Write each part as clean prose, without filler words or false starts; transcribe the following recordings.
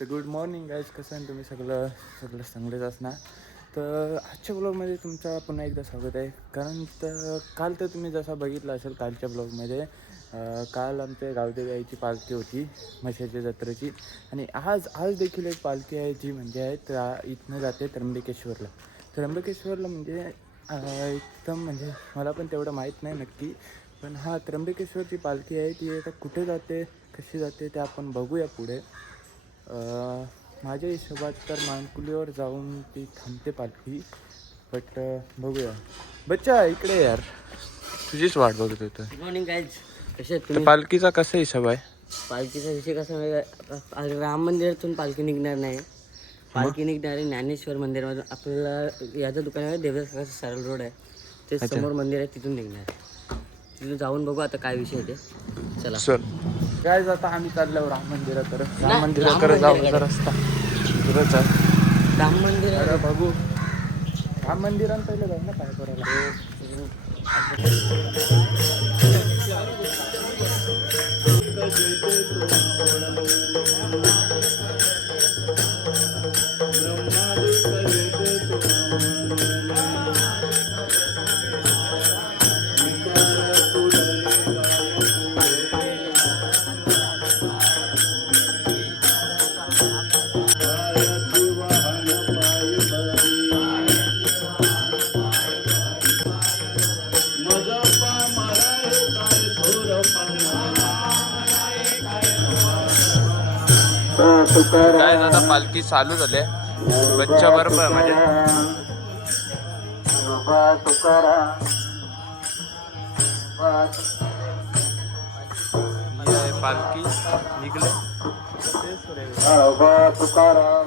तर good morning guys, कसं आहे तुम्ही? सगळं चांगलेच असणार. तर आजच्या ब्लॉगमध्ये तुमचं पुन्हा एकदा स्वागत आहे. कारण तर काल तर तुम्ही जसं बघितलं असेल कालच्या ब्लॉगमध्ये, काल आमच्या गावदेवी आईची पालखी होती म्हशीच्या जत्रेची. आणि आज देखील एक पालखी आहे जी म्हणजे आहे इथनं जाते त्र्यंबकेश्वरला म्हणजे एकदम म्हणजे मला पण तेवढं माहीत नाही नक्की. पण हा त्र्यंबकेश्वरची पालखी आहे, ती आता कुठे जाते कशी जाते ते आपण बघूया पुढे. माझ्या हिशोबात तर मानकुलीवर जाऊन ती थांबते पालखी. बट बघूया. बच्चा इकडे यार, तुझीच वाट बघत होतं. गुड मॉर्निंग गाईज, कसे आहेत तर तुम्ही? पालखीचा कसा हिशोब आहे? पालखीचा विषय कसा आहे, राम मंदिरातून पालखी निघणार नाही. पालखी निघणार आहे ज्ञानेश्वर मंदिरामधून. आपल्याला याचं दुकान आहे, देवदास सरळ रोड आहे, ते समोर मंदिर आहे, तिथून निघणार आहे. तिथून जाऊन बघू आता काय विषय आहे ते. चला सर काय जाता आम्ही चाललो राम मंदिराकडे जाऊ. रस्ता पुढंच आहे राम मंदिर आहे. अरे बघू, राम मंदिरात पहिलं जाऊ ना काय करायला. काय आता पालखी चालू झाली. बच्चा बरोबर म्हणजे पालखी निघले. तुकाराम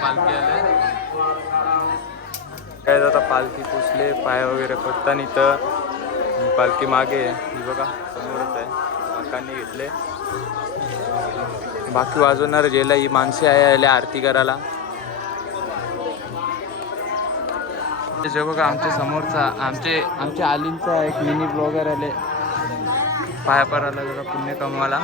पालखी आले. काय आता पालखी पुसले, पाय वगैरे पडताना इथं पालखी मागे ही बघा समोरच आहे. काकांनी घेतले. बाकी वाजवणार जेला ही माणसे आले आरती करायला. जे बघा आमच्या समोरचा आमच्या आलींचा एक मिनी ब्लॉगर आले पाया पडायला जरा पुण्य कमवायला.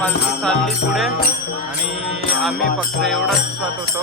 पालखी चालली पुढे आणि आम्ही फक्त एवढाच वाट होतो.